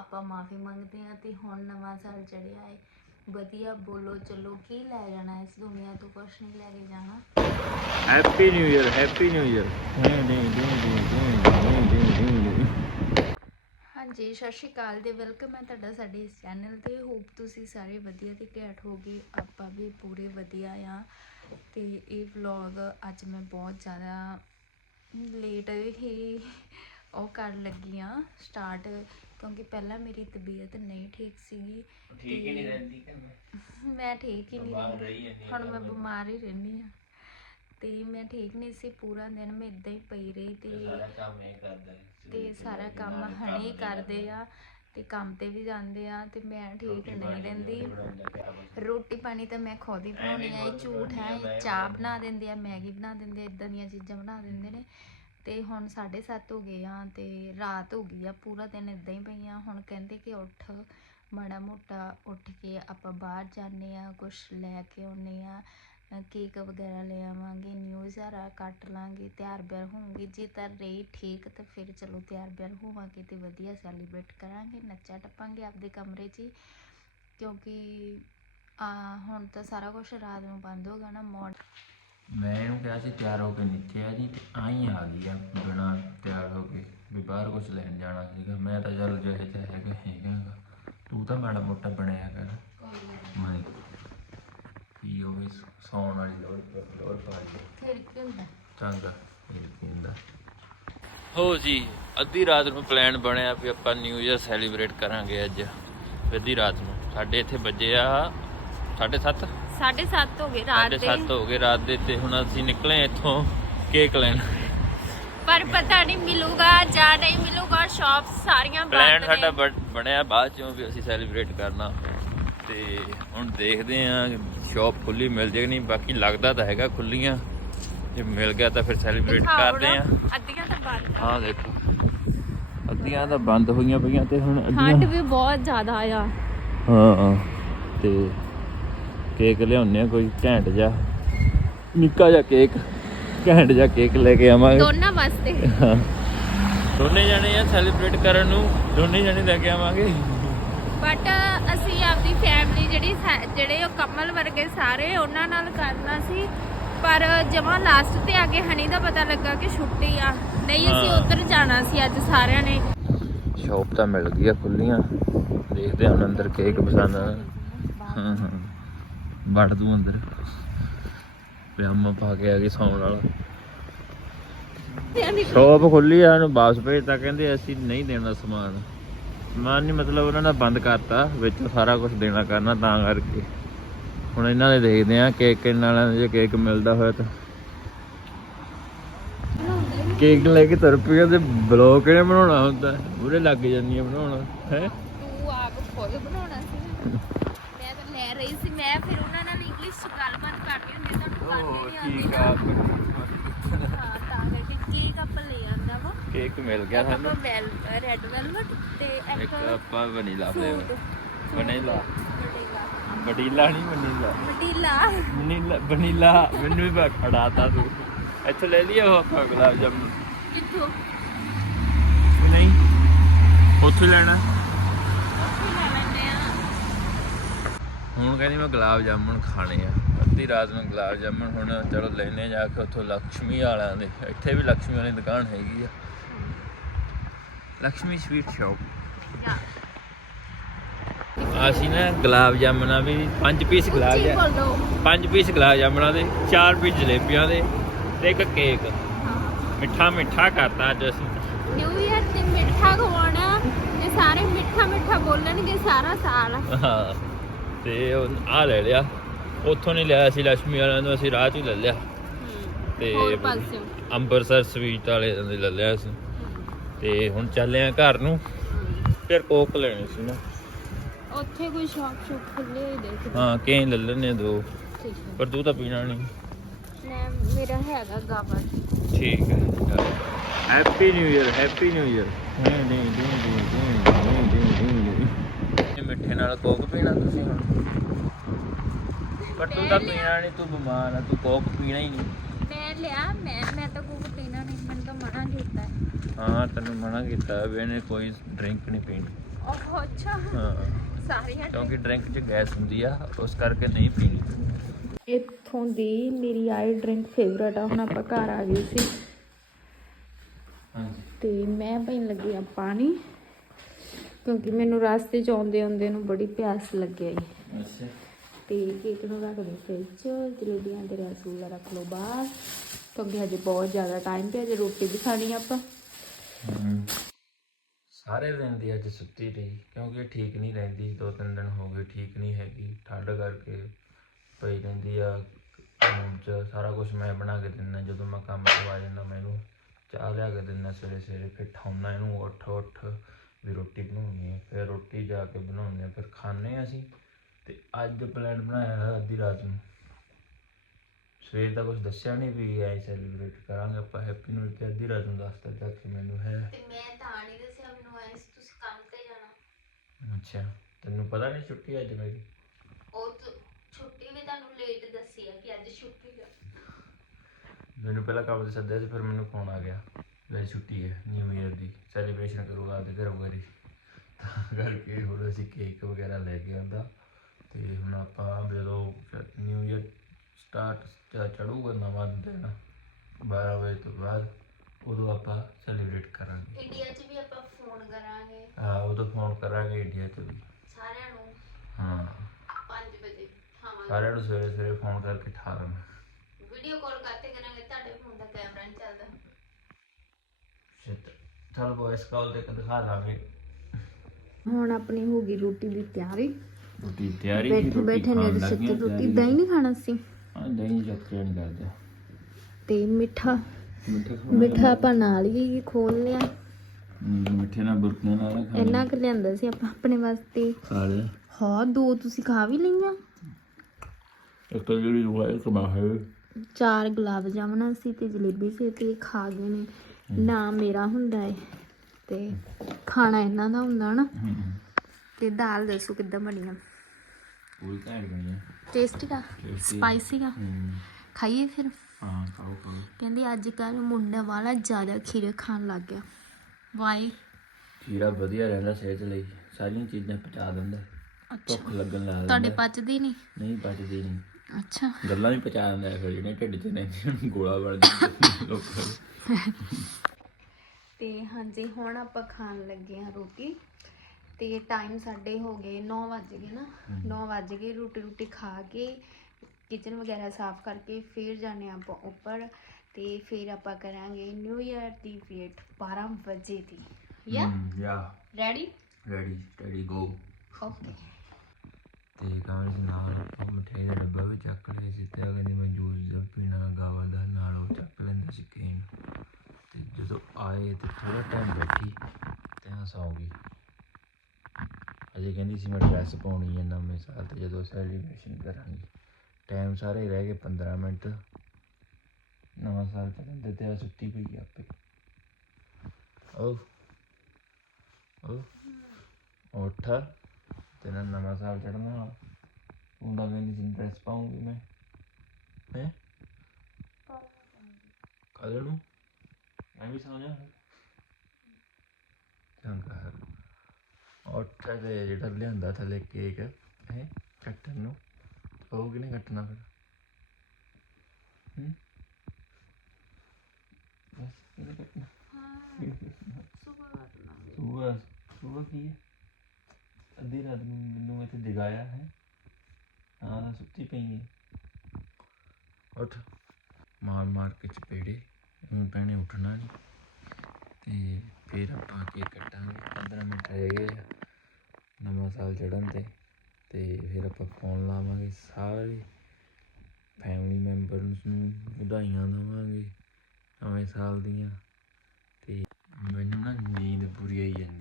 ਆਪਾਂ ਮਾਫੀ ਮੰਗਦੇ ਹਾਂ ਤੇ ਹੁਣ ਨਵਾਂ ਸਾਲ ਚੜਿਆ ਹੈ ਵਧੀਆ ਬੋਲੋ ਚਲੋ ਕੀ ਲੈ ਜਾਣਾ ਇਸ ਦੁਨੀਆ ਤੋਂ? ਕੁਛ ਨਹੀਂ ਲੈ ਕੇ ਜਾਣਾ। Happy new year happy new year ਹਾਂਜੀ ਸਤਿ ਸ਼੍ਰੀ ਅਕਾਲ ਤੇ ਵੈਲਕਮ ਹੈ ਤੁਹਾਡਾ ਸਾਡੇ ਇਸ ਚੈਨਲ ਤੇ। ਹੋਪ ਤੁਸੀਂ ਸਾਰੇ ਵਧੀਆ ਤੇ ਘੈਂਟ ਹੋਗੇ ਆਪਾਂ ਵੀ ਪੂਰੇ ਵਧੀਆ ਆ। ਤੇ ਇਹ ਵਲੌਗ ਅੱਜ ਮੈਂ ਬਹੁਤ ਜ਼ਿਆਦਾ ਲੇਟ ਹੀ ਉਹ ਕਰਨ ਲੱਗੀ ਆ ਸਟਾਰਟ ਕਿਉਂਕਿ ਪਹਿਲਾਂ ਮੇਰੀ ਤਬੀਅਤ ਨਹੀਂ ਠੀਕ ਸੀਗੀ ਠੀਕ ਹੀ ਨਹੀਂ ਰਹਿੰਦੀ ਕਿ ਮੈਂ? ਮੈਂ ਠੀਕ ਹੀ ਨਹੀਂ ਰਹੀ ਹੁਣ ਮੈਂ। ਬਿਮਾਰ ਹੀ ਰਹਿੰਦੀ ਆ ਤੇ ਮੈਂ ਠੀਕ ਨਹੀਂ ਸੀ ਪੂਰਾ ਦਿਨ ਮੈਂ ਇਦਾਂ ਹੀ ਪਈ ਰਹੀ ਤੇ ਸਾਰਾ ਕੰਮ ਇਹ ਕਰਦਾ ਹੈ। ਤੇ ਸਾਰਾ ਕੰਮ ਹਣੇ ਕਰਦੇ ਆ ਤੇ ਕੰਮ ਤੇ ਵੀ ਜਾਂਦੇ ਆ ਤੇ ਮੈਂ ਠੀਕ ਨਹੀਂ ਰਹਿੰਦੀ। ਰੋਟੀ ਪਾਣੀ ਤਾਂ ਮੈਂ ਖੁਦ ਹੀ ਬਣਾਉਣੀ ਆ ਇਹ ਝੂਠ ਹੈ ਚਾਹ ਬਣਾ ਦਿੰਦੇ ਆ ਮੈਗੀ ਬਣਾ ਦਿੰਦੇ ਆ ਇਦਾਂ ਦੀਆਂ ਚੀਜ਼ਾਂ ਬਣਾ ਦਿੰਦੇ ਨੇ। ਤੇ ਹੁਣ 7:30 ਹੋ ਗਏ ਆ ਤੇ ਰਾਤ ਹੋ ਗਈ ਆ, ਪੂਰਾ ਦਿਨ ਇਦਾਂ ਹੀ ਪਈਆਂ ਹੁਣ ਕਹਿੰਦੇ ਕਿ ਉੱਠ, ਮਾੜਾ ਮੋਟਾ ਉੱਠ ਕੇ ਆਪਾਂ ਬਾਹਰ ਜਾਂਦੇ ਆ ਕੁਝ ਲੈ ਕੇ ਆਉਨੇ ਆ, ਕੇਕ ਵਗੈਰਾ ਲੈ ਆਵਾਂਗੇ, ਨਿਊ ਜ਼ਾਰਾ ਕੱਟ ਲਾਂਗੇ, ਤਿਆਰ ਬਿਆਰ ਹੋਵਾਂਗੇ ਜੇ ਤਾਂ ਰਹੀ ਠੀਕ ਤਾਂ ਫਿਰ ਚਲੋ ਤਿਆਰ ਬਿਆਰ ਹੋਵਾਂਗੇ ਤੇ ਵਧੀਆ ਸੈਲੀਬ੍ਰੇਟ ਕਰਾਂਗੇ, ਨੱਚਾ ਟੱਪਾਂਗੇ ਆਪਦੇ ਕਮਰੇ 'ਚ ਹੀ। ਕਿਉਂਕਿ ਹੁਣ ਤਾਂ ਸਾਰਾ ਕੁਝ ਰਾਤ ਨੂੰ ਬੰਦ ਹੋ ਗਿਆ ਨਾ ਮੋਡ ਮੈਂ ਇਹਨੂੰ ਕਿਹਾ ਸੀ, ਤਿਆਰ ਹੋ ਕੇ ਨੀਚੇ ਆ ਜੀ, ਤੇ ਆਈ ਆ ਗਈ ਆ ਬਿਨਾਂ ਤਿਆਰ ਹੋ ਕੇ, ਵੀ ਬਾਹਰ ਕੁਝ ਲੈਣ ਜਾਣਾ ਸੀਗਾ। ਮੈਂ ਤਾਂ ਚੱਲ ਜਿਹੇ ਚਾਹੇ ਹੈਗਾ ਹੈਗਾ ਗਾ। ਤੂੰ ਤਾਂ ਮਾੜਾ ਮੋਟਾ ਬਣਿਆ ਕਰ। ਮੈਂ ਕੀ ਉਹ ਸੌਣ ਵਾਲੀ ਲੋੜ ਲੋੜ ਪਾ ਲਈ ਫਿਰ ਕੀ ਹੁੰਦਾ। ਚੰਗਾ ਇਹ ਕਹਿੰਦਾ ਹੋ ਜੀ, ਅੱਧੀ ਰਾਤ ਨੂੰ ਪਲਾਨ ਬਣਿਆ ਵੀ ਆਪਾਂ ਨਿਊ ਇਅਰ ਸੈਲੀਬ੍ਰੇਟ ਕਰਾਂਗੇ ਅੱਜ। ਅੱਧੀ ਰਾਤ ਨੂੰ। ਸਾਡੇ ਇੱਥੇ ਵੱਜੇ ਆ 7:30 7:30 ਹੋ ਗਏ ਰਾਤ ਦੇ। 7:30 ਹੋ ਗਏ ਰਾਤ ਦੇ ਤੇ ਹੁਣ ਅਸੀਂ ਨਿਕਲੇ ਇੱਥੋਂ ਕੇਕ ਲੈਣ। ਪਰ ਪਤਾ ਨਹੀਂ ਮਿਲੂਗਾ ਜਾਂ ਨਹੀਂ ਮਿਲੂਗਾ ਸ਼ਾਪਸ ਸਾਰੀਆਂ ਪਲਾਨ ਬੰਦ ਸਾਡਾ ਨੇ। ਬਣ- ਬਣਿਆ ਬਾਅਦ ਚੋਂ ਵੀ ਅਸੀਂ ਸੈਲੀਬ੍ਰੇਟ ਕਰਨਾ। ਤੇ ਹੁਣ ਦੇਖਦੇ ਆਂ ਸ਼ਾਪ ਖੁੱਲੀ ਮਿਲ ਜੇ ਕਿ ਨਹੀਂ ਬਾਕੀ ਲੱਗਦਾ ਤਾਂ ਹੈਗਾ ਖੁੱਲੀਆਂ। ਜੇ ਮਿਲ ਗਿਆ ਤਾਂ ਫਿਰ ਸੈਲੀਬ੍ਰੇਟ ਕਰਦੇ ਆਂ ਅੱਧੀਆਂ ਤਾਂ ਬੰਦ। ਹਾਂ ਦੇਖੋ। ਅੱਧੀਆਂ ਤਾਂ ਬੰਦ ਹੋਈਆਂ ਪਈਆਂ ਤੇ ਹੁਣ ਠੰਡ ਅੱਧੀਆਂ ਵੀ ਬਹੁਤ ਜ਼ਿਆਦਾ ਆ। ਹਾਂ। ਤੇ ਕੇਕ ਲਿਆਉਣੇ ਕੋਈ ਘੈਂਟ ਜਿਹਾ। ਨਿੱਕਾ ਜਿਹਾ ਕੇਕ ਘੈਂਟ ਜਿਹਾ ਕੇਕ ਲੈ ਕੇ ਆਵਾਂਗੇ। ਦੋਨਾਂ ਵਾਸਤੇ। ਹਾਂ। ਦੋਨੇ ਜਾਣੇ ਆ ਸੈਲੀਬ੍ਰੇਟ ਕਰਨ ਨੂੰ ਦੋਨੇ ਜਾਣੇ ਲੈ ਕੇ ਆਵਾਂਗੇ। ਬਟ ਅਸੀਂ ਆਪਦੀ ਫੈਮਿਲੀ ਜਿਹੜੀ ਜਿਹੜੇ ਉਹ ਕਮਲ ਵਰਗੇ ਸਾਰੇ ਉਹਨਾਂ ਨਾਲ ਕਰਨਾ ਸੀ। ਪਰ ਜਮਾ ਲਾਸਟ ਤੇ ਆ ਕੇ ਹਣੀ ਦਾ ਪਤਾ ਲੱਗਾ ਕਿ ਛੁੱਟੀ ਆ। ਨਹੀਂ ਅਸੀਂ। ਉੱਧਰ ਜਾਣਾ ਸੀ ਅੱਜ ਸਾਰਿਆਂ ਨੇ। ਸ਼ਾਪ ਤਾਂ ਮਿਲ ਗਈ ਆ ਖੁੱਲੀਆਂ ਦੇਖਦੇ ਹਾਂ ਅੰਦਰ ਕੇਕ ਪਸੰਦ ਆ। ਹਾਂ ਹਾਂ। ਵੜ ਦੂੰ ਅੰਦਰ। ਪਜਾਮਾ ਪਾ ਕੇ ਆ ਗਈ ਸੌਣ ਵਾਲਾ। ਸ਼ਾਪ ਖੁੱਲੀ ਆ ਨੂੰ ਵਾਪਸ ਭੇਜਤਾ। ਕਹਿੰਦੇ ਅਸੀਂ ਨਹੀਂ ਦੇਣਾ ਸਮਾਨ। ਸਮਾਨ ਨਹੀਂ ਮਤਲਬ ਉਹਨਾਂ ਨੇ ਬੰਦ ਕਰਤਾ, ਵਿੱਚ ਸਾਰਾ ਕੁਝ ਦੇਣਾ ਕਰਨਾ ਤਾਂ ਕਰਕੇ। ਹੁਣ ਇਹਨਾਂ ਦੇ ਦੇਖਦੇ ਆ ਕੇਕ ਇਹਨਾਂ ਜੇ ਕੇਕ ਮਿਲਦਾ ਹੋਇਆ ਤਾਂ। ਕੇਕ ਲੈ ਕੇ ਤੁਰ ਪਿਆ ਤੇ ਬਲੌਗ ਕਿਹਨੇ ਬਣਾਉਣਾ ਹੁੰਦਾ? ਉਹਦੇ ਲੱਗ ਜਾਂਦੀ ਆ ਬਣਾਉਣਾ, ਹੈ? ਤੂੰ ਆਪ ਖੁਦ ਬਣਾਉਣਾ ਸੀ। ਲੈ ਰਹੀ ਸੀ ਮੈਂ ਫਿਰ ਉਹਨਾਂ ਨਾਲ ਇੰਗਲਿਸ਼ ਚ ਗੱਲਬਾਤ ਕਰਨੀ ਹੁੰਦੀ ਤੁਹਾਨੂੰ ਕਰਨੀ ਨਹੀਂ ਆਉਂਦੀ। ਨਾ। ਹਾਂ। ਤਾਂ ਕਰਕੇ ਕੇਕ ਆਪਾਂ ਲੈ ਆਂਦਾ ਵਾ। ਕੇਕ ਮਿਲ ਗਿਆ ਸਾਨੂੰ। ਆਪਾਂ ਵੈਲ ਰੈੱਡ ਵੈਲਵਟ ਤੇ ਇੱਕ ਇੱਕ ਆਪਾਂ vanilla fruit flavour vanilla vanilla vanilla ਨਹੀਂ ਵਨੀਲਾ ਵਨੀਲਾ ਵਨੀਲਾ ਵਨੀਲਾ ਮੈਨੂੰ ਵੀ ਖੜਾਤਾ ਤੂੰ। ਇੱਥੇ ਲੈ ਲਿਆ ਉਹ ਆਪਾਂ ਗੁਲਾਬ ਜਾਮੁਨ। ਕਿੱਥੋਂ? ਨਹੀਂ ਉੱਥੇ ਲੈਣਾ ਉੱਥੇ ਲੈ ਲੈਂਦੇ ਆ ਹੁਣ ਕਹਿੰਦੀ ਮੈਂ ਗੁਲਾਬ ਜਾਮਣ ਖਾਣੇ ਆ। ਅੱਧੀ ਰਾਤ ਨੂੰ ਗੁਲਾਬ ਜਾਮਣ ਹੁਣ ਚਲੋ ਲੈਣੇ ਜਾ ਕੇ ਉੱਥੋਂ ਲక్ష్ਮੀ ਵਾਲਿਆਂ ਦੇ। ਇੱਥੇ ਵੀ ਲక్ష్ਮੀ ਵਾਲੀ ਦੁਕਾਨ ਹੈਗੀ ਆ। ਲక్ష్ਮੀ ਸਵੀਟ ਸ਼ਾਪ ਅਸੀਂ ਨਾ ਗੁਲਾਬ ਜਾਮਣਾ ਵੀ 5 ਪੀਸ ਗੁਲਾਬ ਜਾ 5 ਪੀਸ ਗੁਲਾਬ ਜਾਮਣਾ ਦੇ ਚਾਰ ਪੀਸ ਜਲੇਬੀਆਂ ਦੇ ਤੇ ਇੱਕ ਕੇਕ ਮਿੱਠਾ ਮਿੱਠਾ ਕਰਤਾ ਅੱਜ ਅਸੀਂ। ਨਿਊ ਇਅਰ ਤੇ ਮਿੱਠਾ ਖਵਾਉਣਾ ਤੇ ਸਾਰੇ ਮਿੱਠਾ ਮਿੱਠਾ ਬੋਲਣਗੇ ਸਾਰਾ ਸਾਲ। ਹਾਂ। ਤੇ ਆ ਲੈ ਲਿਆ। ਉੱਥੋਂ ਨਹੀਂ ਲਿਆ ਸੀ ਲక్ష్ਮੀ ਵਾਲਿਆਂ ਨੂੰ ਅਸੀਂ ਰਾਹ 'ਚ ਹੀ ਲੈ ਲਿਆ। ਤੇ ਹੋਰ ਪਾਸਿਓਂ ਅੰਮ੍ਰਿਤਸਰ ਸਵੀਟ ਵਾਲੇ ਦੇ ਲੈ ਲਿਆ ਸੀ। ਤੇ ਹੁਣ ਚੱਲੇ ਆ ਘਰ ਨੂੰ। ਫਿਰ ਕੋਕ ਲੈਣੀ ਸੀ ਨਾ। ਉੱਥੇ ਕੋਈ ਸ਼ਾਪ ਸ਼ੂਪ ਖੁੱਲੇ ਹੋਏ ਦੇਖ ਹਾਂ ਕੇਂ ਲੈ ਲੈਣੇ ਦੋ। ਠੀਕ ਹੈ। ਪਰ ਤੂੰ ਤਾਂ ਪੀਣਾ ਨਹੀਂ। ਮੈਂ ਮੇਰਾ ਹੈਗਾ ਗਾਵਾ। ਠੀਕ ਹੈ। Happy new year happy new year ਮਿੱਠੇ ਨਾਲ ਕੋਕ ਪੀਣਾ ਤੁਸੀਂ ਹੁਣ? ਪਰ ਤੂੰ ਤਾਂ ਪੀਣਾ ਨਹੀਂ ਤੂੰ ਬਿਮਾਰ ਆ ਤੂੰ ਕੋਕ ਪੀਣਾ ਹੀ ਨਹੀਂ। ਮੈਂ ਲਿਆ ਮੈਂ ਮੈਂ ਤਾਂ ਕੋਕ ਪੀਣਾ ਨਹੀਂ ਮੈਨੂੰ ਤਾਂ ਮਨਾ ਕੀਤਾ। ਹੈ ਹਾਂ ਤੈਨੂੰ ਮਨਾ ਕੀਤਾ ਵੀ ਇਹਨੇ ਕੋਈ ਡਰਿੰਕ ਨਹੀਂ ਪੀਣੀ। ਉਹ ਅੱਛਾ। ਹਾਂ। ਸਾਰੀਆਂ ਕਿਉਂਕਿ ਡਰਿੰਕ 'ਚ ਗੈਸ ਹੁੰਦੀ ਆ ਉਸ ਕਰਕੇ ਨਹੀਂ ਪੀਣੀ। ਇੱਥੋਂ ਦੀ ਮੇਰੀ ਆਈ ਡਰਿੰਕ ਫੇਵਰਟ ਆ ਹੁਣ ਆਪਾਂ ਘਰ ਆ ਗਏ ਸੀ। ਹਾਂਜੀ। ਤੇ ਮੈਂ ਪੀਣ ਲੱਗੀ ਆ ਪਾਣੀ। ਕਿਉਂਕਿ ਮੈਨੂੰ ਰਸਤੇ 'ਚ ਆਉਂਦੇ ਆਉਂਦੇ ਨੂੰ ਬੜੀ ਪਿਆਸ ਲੱਗਿਆ ਈ। ਅੱਛਾ। ਤੇ ਕੇਕ ਨੂੰ ਰੱਖ ਦੇ ਫ੍ਰਿਜ ਜਲੇਬੀਆਂ ਤੇ ਰਸਗੁੱਲਾ ਰੱਖ ਲਓ ਬਾਹਰ। ਕਿਉਂਕਿ ਹਜੇ ਬਹੁਤ ਜ਼ਿਆਦਾ ਟਾਈਮ ਪਿਆ ਜੇ ਰੋਟੀ ਵੀ ਖਾਣੀ ਆ ਆਪਾਂ। ਸਾਰੇ ਦਿਨ ਦੀ ਅੱਜ ਸੁੱਤੀ ਰਹੀ ਕਿਉਂਕਿ ਠੀਕ ਨਹੀਂ ਰਹਿੰਦੀ ਦੋ ਤਿੰਨ ਦਿਨ ਹੋ ਗਏ ਠੀਕ ਨਹੀਂ ਹੈਗੀ। ਠੰਡ ਕਰਕੇ ਪਈ ਰਹਿੰਦੀ ਆ 'ਚ ਸਾਰਾ ਕੁਝ ਮੈਂ ਬਣਾ ਕੇ ਦਿੰਦਾ ਜਦੋਂ ਮੈਂ ਕੰਮ ਤੋਂ ਆ ਜਾਂਦਾ ਮੈਨੂੰ ਚਾਹ ਲਿਆ ਕੇ ਦਿੰਦਾ ਸਵੇਰੇ ਸਵੇਰੇ ਫਿਰ ਠਾਉਣਾ ਇਹਨੂੰ ਉੱਠ ਉੱਠ ਵੀ ਰੋਟੀ ਬਣਾਉਣੀ ਹੈ ਫਿਰ ਰੋਟੀ ਜਾ ਕੇ ਬਣਾਉਂਦੇ ਆ ਫਿਰ ਖਾਣੇ ਆ ਅਸੀਂ ਤੇ ਅੱਜ ਪਲਾਨ ਬਣਾਇਆ ਹੈ ਅੱਧੀ ਰਾਤ ਨੂੰ। ਸਵੇਰ ਦਾ ਕੁਝ ਦੱਸਿਆ ਨਹੀਂ ਵੀ ਐ ਸੈਲੀਬ੍ਰੇਟ ਕਰਾਂਗੇ ਆਪਾਂ ਹੈਪੀ ਨਿਊ ਤੇ ਅੱਧੀ ਰਾਤ ਨੂੰ ਦੱਸਤਾ ਜਾ ਕੇ ਮੈਨੂੰ ਹੈ। ਤੇ ਮੈਂ ਤਾਂ ਨਹੀਂ ਦੱਸਿਆ ਮੈਨੂੰ ਐ ਤੁਸੀਂ ਕੰਮ ਤੇ ਜਾਣਾ। ਅੱਛਾ ਤੈਨੂੰ ਪਤਾ ਨਹੀਂ ਛੁੱਟੀ ਅੱਜ ਮੇਰੀ? ਉਹ ਛੁੱਟੀ ਵੀ ਤੁਹਾਨੂੰ ਲੇਟ ਦੱਸੀ ਆ ਕਿ ਅੱਜ ਛੁੱਟੀ ਆ। ਮੈਨੂੰ ਪਹਿਲਾਂ ਕੰਮ ਤੇ ਸੱਦਿਆ ਸੀ ਫਿਰ ਮੈਨੂੰ ਫੋਨ ਆ ਗਿਆ। ਵੀ ਛੁੱਟੀ ਹੈ ਨਿਊ ਇਅਰ ਦੀ। ਸੈਲੀਬ੍ਰੇਸ਼ਨ ਕਰੂਗਾ ਆਪਦੇ ਘਰੋਂ ਘਰੀ। ਤਾਂ ਕਰਕੇ ਹੁਣ ਅਸੀਂ ਕੇਕ ਵਗੈਰਾ ਲੈ ਕੇ ਆਂਦਾ ਤੇ ਹੁਣ ਆਪਾਂ ਜਦੋਂ ਨਿਊ ਇਅਰ ਸਟਾਰਟ ਚੜੂਗਾ ਨਵਾਂ ਦਿਨ 12 ਵਜੇ ਤੋਂ ਬਾਅਦ ਉਦੋਂ ਆਪਾਂ ਸੈਲੀਬ੍ਰੇਟ ਕਰਾਂਗੇ। ਇੰਡੀਆ 'ਚ ਵੀ ਆਪਾਂ ਫੋਨ ਕਰਾਂਗੇ। ਆ ਉਦੋਂ ਫੋਨ ਕਰਾਂਗੇ ਇੰਡੀਆ ਤੋਂ ਵੀ। ਸਾਰਿਆਂ ਨੂੰ। ਹਾਂ। 5 ਵਜੇ ਸਾਰਿਆਂ ਨੂੰ ਸਵੇਰੇ ਸਵੇਰੇ ਫੋਨ ਕਰਕੇ ਠਾਰਨਾ ਵੀਡੀਓ ਕਾਲ ਕਰਤੇ ਕਰਾਂਗੇ ਤੁਹਾਡੇ ਫੋਨ ਦਾ ਕੈਮਰਾ ਨਹੀਂ ਚੱਲਦਾ ਸ਼ਿਟ ਚਲ ਵੌਇਸ ਕਾਲ ਤੇ ਦਿਖਾ ਦਾਂਗੇ। ਹੁਣ ਆਪਣੀ ਹੋ ਗਈ ਰੋਟੀ ਦੀ ਤਿਆਰੀ। ਰੋਟੀ ਤਿਆਰੀ ਬੈਠੇ ਬੈਠੇ ਨੇ ਰਸਤੇ ਰੋਟੀ। ਦਹੀਂ ਨਹੀਂ ਖਾਣਾ ਸੀ ਹਾਂ ਦਹੀਂ ਚੱਕਰ ਨਹੀਂ ਕਰਦੇ ਤੇ ਮਿੱਠਾ। ਮਿੱਠੇ ਮਿੱਠਾ ਆਪਾਂ ਨਾਲ ਹੀ ਖੋਲ ਲਿਆ ਮਿੱਠੇ ਨਾਲ ਬੁਰਕੀਆਂ ਨਾਲ ਖਾ ਇੰਨਾ ਕੁ ਲਿਆਂਦਾ ਸੀ ਆਪਾਂ ਆਪਣੇ ਵਾਸਤੇ। ਖਾ ਲਿਆ। ਹਾਂ ਦੋ ਤੁਸੀਂ ਖਾ ਵੀ ਲਈਆਂ। ਇੱਕ ਜਿਹੜੀ ਰੁਆਇਲ ਕਮਾ ਹੈ ਚਾਰ ਗੁਲਾਬ ਜਾਮਣਾ ਸੀ ਤੇ ਜਲੇਬੀ ਸੀ ਤੇ ਖਾ ਗਏ ਨੇ। ਨਾ ਮੇਰਾ ਹੁੰਦਾ ਹੈ ਤੇ ਖਾਣਾ ਇਹਨਾਂ ਦਾ ਹੁੰਦਾ ਨਾ। ਤੇ ਦਾਲ ਦੱਸੋ ਕਿੱਦਾਂ ਬਣੀਆਂ ਪੂਰੀ ਘੈਂਟ ਬਣੀ ਹੈ ਟੇਸਟੀ ਦਾ Tasty। ਸਪਾਈਸੀ ਦਾ ਹੂੰ ਖਾਈਏ ਫਿਰ? ਹਾਂ ਖਾਓ ਖਾਓ। ਕਹਿੰਦੇ ਅੱਜ ਕੱਲ ਮੁੰਡਾ ਵਾਲਾ ਜ਼ਿਆਦਾ ਖੀਰੇ ਖਾਣ ਲੱਗ ਗਿਆ। ਵਾਈ ਖੀਰਾ ਵਧੀਆ ਰਹਿੰਦਾ ਸਿਹਤ ਲਈ। ਸਾਰੀਆਂ ਚੀਜ਼ਾਂ ਪਚਾ ਦਿੰਦਾ ਅੱਛਾ। ਭੁੱਖ ਲੱਗਣ ਲੱਗ ਤੁਹਾਡੇ ਪਚਦੀ ਨਹੀਂ? ਨਹੀਂ ਪਚਦੀ ਨਹੀਂ। ਅੱਛਾ। ਗੱਲਾਂ ਵੀ ਪਚਾ ਦਿੰਦਾ ਫਿਰ ਜਿਹੜੇ ਢਿੱਡ 'ਚ ਨੇ ਗੋਲਾ ਵੜ ਜਾਂਦਾ ਲੋਕਾਂ ਨੂੰ ਤੇ ਹਾਂਜੀ ਹੁਣ ਆਪਾਂ ਖਾਣ ਲੱਗੇ ਹਾਂ ਰੋਟੀ। ਤੇ ਟਾਈਮ ਸਾਡੇ ਹੋ ਗਏ 9 ਵਜ ਗਏ ਨਾ। 9 ਵਜ ਗਏ ਰੋਟੀ ਰੋਟੀ ਖਾ ਕੇ ਕਿਚਨ ਵਗੈਰਾ ਸਾਫ਼ ਕਰਕੇ ਫਿਰ ਜਾਣੇ ਆਪਾਂ ਉੱਪਰ। ਤੇ ਫਿਰ ਆਪਾਂ ਕਰਾਂਗੇ ਨਿਊ ਇਅਰ ਦੀ ਵੇਟ 12 ਵਜੇ ਦੀ। Yeah yeah ready ready steady go okay ਤੇ ਕਾਂਸ ਨਾਲ ਆਪਾਂ ਮਠਿਆਈ ਦਾ ਡੱਬਾ ਵੀ ਚੱਕ ਲਿਆ ਸੀ ਤੇ ਅਗਰ ਮੈਂ ਜੂਸ ਪੀਣਾ ਗਾਵਾ ਦਾ ਨਾਲ ਉਹ ਚੱਕ ਲੈਂਦਾ ਸੀ ਕੇਨ। ਤੇ ਜਦੋਂ ਆਏ ਤੇ ਥੋੜਾ ਟਾਈਮ ਬੈਠੀ ਤੇ ਹਾਂ ਸੌਂ ਗਈ। ਅਜੇ ਕਹਿੰਦੀ ਸੀ ਮੈਂ ਡਰੈਸ ਪਾਉਣੀ ਹੈ ਨਵੇਂ ਸਾਲ ਤੇ ਜਦੋਂ ਸੈਲੀਬ੍ਰੇਸ਼ਨ ਕਰਾਂਗੇ। ਟਾਈਮ ਸਾਰੇ ਰਹਿ ਗਏ 15 ਮਿੰਟ। ਨਵਾਂ ਸਾਲ ਚੱਲਣ ਦੇ ਤੇ ਆ ਸੁੱਤੀ ਪਈ ਆਪੇ। ਓ ਓ ਉੱਠ। ਤੇਰਾ ਨਵਾਂ ਸਾਲ ਚੜ੍ਹਨਾ। ਵਾਲਾ ਮੁੰਡਾ ਕਹਿੰਦੀ ਸੀ ਡਰੈਸ ਪਾਉਂਗੀ ਮੈਂ। ਹੈ? ਕੱਲ ਨੂੰ? ਮੈਂ ਵੀ ਸੌਂ ਜਾ ਚੰਗਾ। ਉੱਠ ਤੇ ਜਿਹੜਾ ਲਿਆਂਦਾ ਥੱਲੇ ਕੇਕ ਹੈ? ਕੱਟਣ ਨੂੰ। ਉਹ ਕਿਨੇ ਕੱਟਣਾ ਫਿਰ? ਹੂੰ? ਬਸ ਕਿਨੇ ਕੱਟਣਾ। ਸੁਬਹ ਸੁਬਹ ਕੀ ਹੈ? ਅੱਧੀ ਰਾਤ ਨੂੰ ਮੈਨੂੰ ਇੱਥੇ ਜਗਾਇਆ ਹੈ। ਹਾਂ ਤਾਂ ਸੁੱਤੀ ਪਈ ਹੈ। ਉੱਠ। ਮਾਰ ਮਾਰ ਕੇ ਚਪੇੜੇ। ਹੁਣ ਭੈਣੇ ਉੱਠਣਾ ਨਹੀਂ ਤੇ ਫਿਰ ਆਪਾਂ ਕੀ ਕੱਟਾਂਗੇ 15 ਮਿੰਟ ਰਹਿ ਗਏ ਆ। ਨਵਾਂ ਸਾਲ ਚੜ੍ਹਨ ਤੇ। ਤੇ ਫਿਰ ਆਪਾਂ ਫੋਨ ਲਾਵਾਂਗੇ। ਸਾਰੇ ਫੈਮਿਲੀ ਮੈਂਬਰਸ ਨੂੰ ਵਧਾਈਆਂ ਦੇਵਾਂਗੇ। ਨਵੇਂ ਸਾਲ ਦੀਆਂ। ਤੇ ਮੈਨੂੰ ਨਾ ਨੀਂਦ ਪੂਰੀ ਆਈ ਜਾਂਦੀ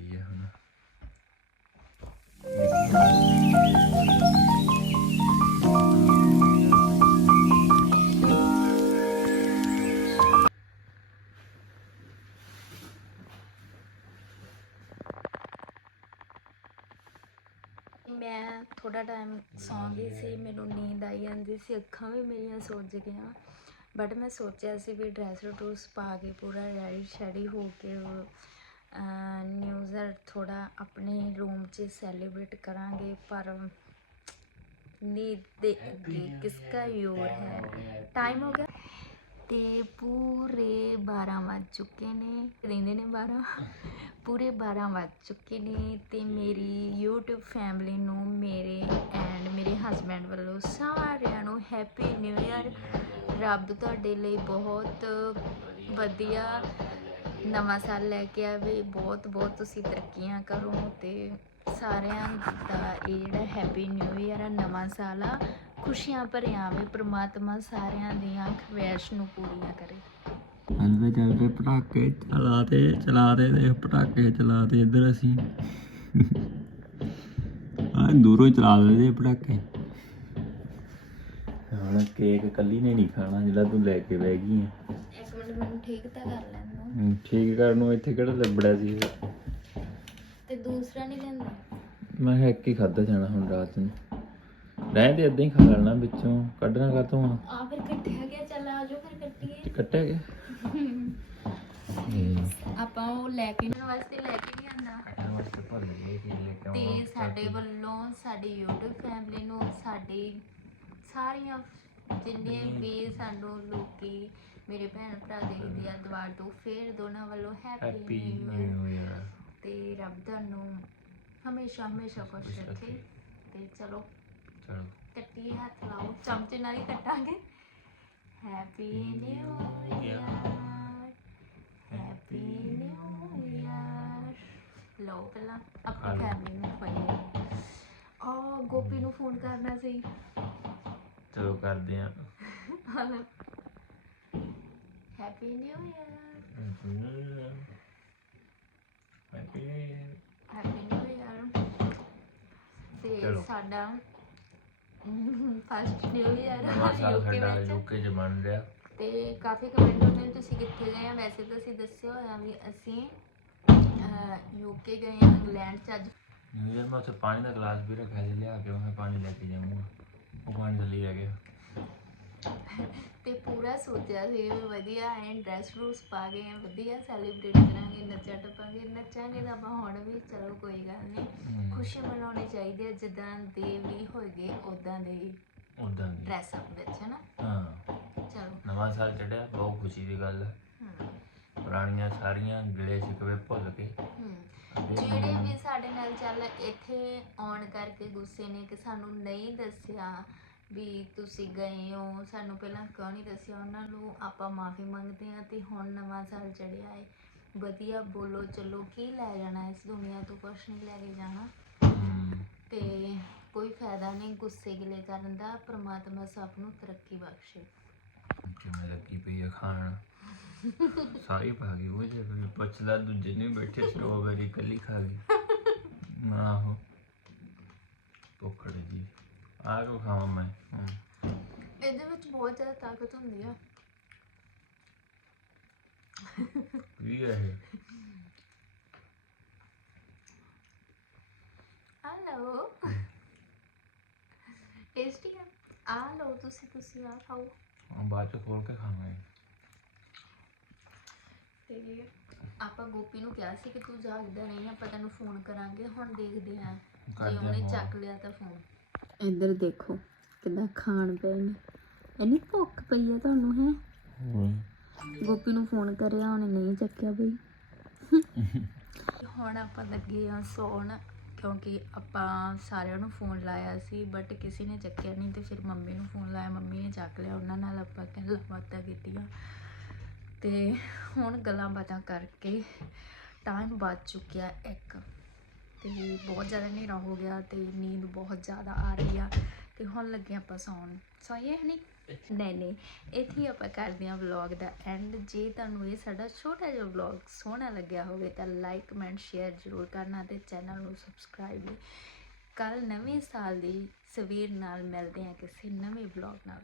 ਮੈਂ ਥੋੜਾ ਟਾਈਮ ਸੌਂ ਗਈ ਸੀ ਮੈਨੂੰ ਨੀਂਦ ਆਈ ਜਾਂਦੀ ਸੀ ਅੱਖਾਂ ਵੀ ਮੇਰੀਆਂ ਸੁੱਜ ਗਈਆਂ। ਬਟ ਮੈਂ ਸੋਚਿਆ ਸੀ ਵੀ ਡਰੈਸ ਡਰੂਸ ਪਾ ਕੇ ਪੂਰਾ ਰੈਡੀ ਸ਼ੈਡੀ ਹੋ ਕੇ ਨਿਊ ਈਅਰ ਥੋੜਾ ਆਪਣੇ ਰੂਮ 'ਚ ਸੈਲੀਬ੍ਰੇਟ ਕਰਾਂਗੇ ਪਰ ਨੀਂਦ ਦੇ ਅੱਗੇ ਕਿਸਕਾ ਯੋਰ ਹੈ? ਟਾਈਮ ਹੋ ਗਿਆ। ਤੇ ਪੂਰੇ 12 ਵੱਜ ਚੁੱਕੇ ਨੇ। ਰਹਿੰਦੇ ਨੇ 12 ਪੂਰੇ 12 ਵੱਜ ਚੁੱਕੇ ਨੇ ਤੇ ਮੇਰੀ YouTube ਫੈਮਿਲੀ ਨੂੰ, ਮੇਰੇ ਐਂਡ ਮੇਰੇ ਹਸਬੰਡ ਵੱਲੋਂ ਸਾਰਿਆਂ ਨੂੰ ਹੈਪੀ ਨਿਊ ਇਅਰ ਰੱਬ ਤੁਹਾਡੇ ਲਈ ਬਹੁਤ ਵਧੀਆ ਨਵਾਂ ਸਾਲ ਲੈ ਕੇ ਆਵੇ। ਬਹੁਤ ਬਹੁਤ ਤੁਸੀਂ ਤਰੱਕੀਆਂ ਕਰੋ ਤੇ ਸਾਰਿਆਂ ਦਾ ਇਹ ਜਿਹੜਾ ਹੈਪੀ ਨਿਊ ਇਅਰ ਆ, ਨਵਾਂ ਸਾਲ ਆ ਖੁਸ਼ੀਆਂ ਭਰਿਆ ਆਵੇ ਪ੍ਰਮਾਤਮਾ ਸਾਰਿਆਂ ਦੀਆਂ ਖਵਾਇਸ਼ ਨੂੰ ਪੂਰੀਆਂ ਕਰੇ। ਚੱਲਦੇ ਚੱਲਦੇ ਪਟਾਕੇ ਚਲਾਤੇ ਚਲਾਤੇ ਦੇ ਪਟਾਕੇ ਚਲਾਤੇ ਇੱਧਰ ਅਸੀਂ। ਆ ਦੂਰੋਂ ਹੀ ਚਲਾ ਦਿੰਦੇ ਪਟਾਕੇ। ਹੁਣ ਕੇਕ ਕੱਲੀ ਨੇ ਨਹੀਂ ਖਾਣਾ ਜਿਹੜਾ ਤੂੰ ਲੈ ਕੇ ਬਹਿ ਗਈ ਹੈ ਇੱਕ ਮਿੰਟ ਮੈਨੂੰ ਠੀਕ ਤਾਂ ਕਰ ਹਮ, ਠੀਕ ਕਰਨ ਨੂੰ ਇੱਥੇ ਕਿਹੜਾ ਲੱਭੜਾ ਸੀ? ਤੇ ਦੂਸਰਾ ਨਹੀਂ ਲੈਂਦਾ? ਮੈਂ ਕਿਹਾ ਇੱਕ ਹੀ ਖਾਦਾ ਜਾਣਾ ਹੁਣ ਰਾਤ ਨੂੰ। ਰਹਿ ਤੇ ਇਦਾਂ ਹੀ ਖਾ ਲੈਣਾ ਵਿੱਚੋਂ ਕੱਢਣਾ ਕਾ ਤੂੰ ਆ ਫਿਰ ਕੱਟਿਆ ਗਿਆ ਚੱਲ ਆ ਜਾਓ ਫਿਰ ਕੱਟੀਏ। ਕੱਟਿਆ ਗਿਆ? ਆਪਾਂ ਉਹ ਲੈ ਕੇ ਜਾਣ ਵਾਸਤੇ ਲੈ ਕੇ ਨਹੀਂ ਆਂਦਾ ਕੱਟਣ ਵਾਸਤੇ ਭੁੱਲ ਗਏ ਕਿ ਲੈ ਕੇ ਤੇ। ਸਾਡੇ ਵੱਲੋਂ ਸਾਡੀ YouTube ਫੈਮਿਲੀ ਨੂੰ ਸਾਡੀ ਸਾਰੀਆਂ ਜਿੰਨੇ ਵੀ ਸਾਨੂੰ ਲੋਕੀ ਮੇਰੇ ਭੈਣ ਭਰਾ ਦੇਖਦੇ ਆ ਦੁਆਰ ਤੋਂ ਫੇਰ ਦੋਨਾਂ ਵੱਲੋਂ ਹੈਪੀ ਨਿਊ ਇਅਰ ਤੇ ਰੱਬ ਤੁਹਾਨੂੰ ਹਮੇਸ਼ਾ ਹਮੇਸ਼ਾ ਖੁਸ਼ ਰੱਖੇ। ਤੇ ਚਲੋ ਚਲੋ ਕੱਟੀਏ ਹੱਥ ਲਾਓ ਚਮਚੇ ਨਾਲ ਹੀ ਕੱਟਾਂਗੇ। Happy new year happy new year ਲਓ ਪਹਿਲਾਂ ਆਪਣੀ। ਫੈਮਿਲੀ ਨੂੰ ਖਵਾਈਏ। ਆ ਗੋਪੀ ਨੂੰ ਫੋਨ ਕਰਨਾ ਸੀ। ਚਲੋ ਕਰਦੇ ਆ। Happy new year happy happy new year ਤੇ ਚਲੋ। ਸਾਡਾ ਫਸਟ ਨਿਊ ਇਅਰ ਯੂਕੇ ਸਾਡਾ ਵਿੱਚ। ਯੂਕੇ ਚ ਬਣ ਰਿਹਾ। ਤੇ ਕਾਫੀ ਕਮੈਂਟ ਹੁੰਦੇ ਨੇ ਤੁਸੀਂ ਕਿੱਥੇ ਗਏ ਆ? ਵੈਸੇ ਤਾਂ ਅਸੀਂ ਦੱਸਿਆ ਹੋਇਆ ਵੀ ਅਸੀਂ ਯੂਕੇ ਗਏ ਆ ਇੰਗਲੈਂਡ ਚ ਅੱਜ। ਨਿਊ ਇਅਰ ਮੈਂ ਉੱਥੇ ਪਾਣੀ ਦਾ ਗਲਾਸ ਵੀ ਰੱਖਿਆ ਸੀ ਲਿਆ ਕੇ ਮੈਂ ਪਾਣੀ ਲੈ ਕੇ ਜਾਊਂਗਾ। ਉਹ ਪਾਣੀ ਥੱਲੇ ਰਹਿ ਗਿਆ। ਤੇ ਪੂਰਾ ਸੋਚਿਆ ਸੀ ਵੀ ਵਧੀਆ ਐ ਡਰੈਸ ਰੂਸ ਪਾ ਕੇ ਐਂ ਵਧੀਆ ਸੈਲੀਬ੍ਰੇਟ ਕਰਾਂਗੇ ਨੱਚਾ ਟੱਪਾਂਗੇ ਨੱਚਾਂਗੇ ਤਾਂ ਆਪਾਂ ਹੁਣ ਵੀ ਚਲੋ ਕੋਈ ਗੱਲ ਨਹੀਂ। ਖੁਸ਼ੀ ਮਨਾਉਣੀ ਚਾਹੀਦੀ ਹੈ ਜਿੱਦਾਂ ਦੇ ਵੀ ਹੋਏਗੇ ਉਦਾਂ ਦੇ ਹੀ ਉਦਾਂ ਦੀ। ਡਰੈਸ ਅਪ ਵਿੱਚ ਹੈ ਨਾ ਹਾਂ। ਚਲੋ। ਨਵਾਂ ਸਾਲ ਚੜਿਆ ਬਹੁਤ ਖੁਸ਼ੀ ਦੀ ਗੱਲ ਹੈ। ਹਮ, ਪੁਰਾਣੀਆਂ ਸਾਰੀਆਂ ਗਿਲੇ ਸ਼ਿਕਵੇ ਭੁੱਲ ਕੇ। ਹਮ। ਅੱਗੇ ਜਿਹੜੇ ਵੀ ਸਾਡੇ ਨਾਲ ਚੱਲ ਇੱਥੇ ਆਉਣ ਕਰਕੇ ਗੁੱਸੇ ਨੇ ਕਿ ਸਾਨੂੰ ਨਹੀਂ ਦੱਸਿਆ ਵੀ ਤੁਸੀਂ ਗਏ ਹੋ, ਸਾਨੂੰ ਪਹਿਲਾਂ ਕਿਉਂ ਨਹੀਂ ਦੱਸਿਆ? ਉਹਨਾਂ ਨੂੰ ਆਪਾਂ ਮਾਫੀ ਮੰਗਦੇ ਹਾਂ ਤੇ ਹੁਣ ਨਵਾਂ ਸਾਲ ਚੜਿਆ ਹੈ ਵਧੀਆ, ਬੋਲੋ, ਚਲੋ, ਕੀ ਲੈ ਜਾਣਾ ਇਸ ਦੁਨੀਆ ਤੋਂ? ਕੁਛ ਨਹੀਂ ਲੈ ਕੇ ਜਾਣਾ। ਤੇ ਕੋਈ ਫਾਇਦਾ ਨਹੀਂ ਗੁੱਸੇ ਗਿਲੇ ਕਰਨ ਦਾ, ਪ੍ਰਮਾਤਮਾ ਸਭ ਨੂੰ ਤਰੱਕੀ ਬਖਸ਼ੇ। ਕਿਵੇਂ ਲੱਗੀ ਪਈ ਆ ਖਾਣ? ਸਾਰੀ ਪਾ ਗਈ ਉਹ ਜੇ ਕੋਈ ਪਛਲਾ ਦੂਜੇ ਨੇ ਬੈਠੇ ਸਟ੍ਰਾਬੇਰੀ ਕੱਲੀ ਖਾ ਗਈ। ਆਹੋ। ਪੋਕੜ ਜੀ ਆ ਕੋ ਖਾਵਾਂ ਮੈਂ। ਹਮ, ਇਹਦੇ ਵਿੱਚ ਬਹੁਤ ਜ਼ਿਆਦਾ ਤਾਕਤ ਹੁੰਦੀ ਆ। ਕੀ ਹੈ ਇਹ? ਹਲੋ ਟੇਸਟੀ ਆ? ਆ ਲਓ ਤੁਸੀਂ ਤੁਸੀਂ ਆ ਖਾਓ। ਹੁਣ ਬਾਅਦ ਚ ਖੋਲ ਕੇ ਖਾਵਾਂਗੇ। ਤੇ ਆਪਾਂ ਗੋਪੀ ਨੂੰ ਕਿਹਾ ਸੀ ਕਿ ਤੂੰ ਜਾਗਦਾ ਨਹੀਂ ਆਪਾਂ ਤੈਨੂੰ ਫੋਨ ਕਰਾਂਗੇ। ਹੁਣ ਦੇਖਦੇ ਆਂ ਜੇ ਕਰਦੇ ਉਹਨੇ। ਚੱਕ ਲਿਆ ਤਾਂ ਫੋਨ। ਇੱਧਰ ਦੇਖੋ ਕਿਦਾਂ ਖਾਣ ਪਏ ਨੇ। ਇੰਨੀ ਭੁੱਖ ਪਈ ਆ ਤੁਹਾਨੂੰ ਹੈ? ਗੋਪੀ ਨੂੰ ਫੋਨ ਕਰਿਆ ਉਹਨੇ ਨਹੀਂ ਚੱਕਿਆ ਬਈ। ਹੁਣ ਆਪਾਂ ਲੱਗੇ ਆ ਸੌਣ ਕਿਉਂਕਿ ਆਪਾਂ ਸਾਰਿਆਂ ਨੂੰ ਫੋਨ ਲਾਇਆ ਸੀ ਬਟ ਕਿਸੇ ਨੇ ਚੱਕਿਆ ਨਹੀਂ ਤੇ ਫਿਰ ਮੰਮੀ ਨੂੰ ਫੋਨ ਲਾਇਆ। ਮੰਮੀ ਨੇ ਚੱਕ ਲਿਆ ਉਹਨਾਂ ਨਾਲ ਆਪਾਂ ਗੱਲਾਂ ਬਾਤਾਂ ਕੀਤੀਆਂ। ਤੇ ਹੁਣ ਗੱਲਾਂ ਬਾਤਾਂ ਕਰਕੇ ਟਾਈਮ ਵੱਜ ਚੁੱਕਿਆ ਇੱਕ। ਤੇ ਬਹੁਤ ਜ਼ਿਆਦਾ ਹਨੇਰਾ ਹੋ ਗਿਆ ਤੇ ਨੀਂਦ ਬਹੁਤ ਜ਼ਿਆਦਾ ਆ ਰਹੀ ਆ ਤੇ ਹੁਣ ਲੱਗੇ ਆਪਾਂ ਸੌਣ। ਸੌਈਏ ਨਹੀਂ ਨਹੀਂ ਨਹੀਂ। ਇੱਥੇ ਆਪਾਂ ਕਰਦੇ ਹਾਂ ਵਲੌਗ ਦਾ ਐਂਡ ਜੇ ਤੁਹਾਨੂੰ ਇਹ ਸਾਡਾ ਛੋਟਾ ਜਿਹਾ ਵਲੌਗ ਸੋਹਣਾ ਲੱਗਿਆ ਹੋਵੇ ਤਾਂ ਲਾਈਕ ਕਮੈਂਟ ਸ਼ੇਅਰ ਜ਼ਰੂਰ ਕਰਨਾ ਤੇ ਚੈਨਲ ਨੂੰ ਸਬਸਕ੍ਰਾਈਬ ਵੀ। ਕੱਲ ਨਵੇਂ ਸਾਲ ਦੀ ਸਵੇਰ ਨਾਲ ਮਿਲਦੇ ਹਾਂ ਕਿਸੇ ਨਵੇਂ ਵਲੌਗ ਨਾਲ।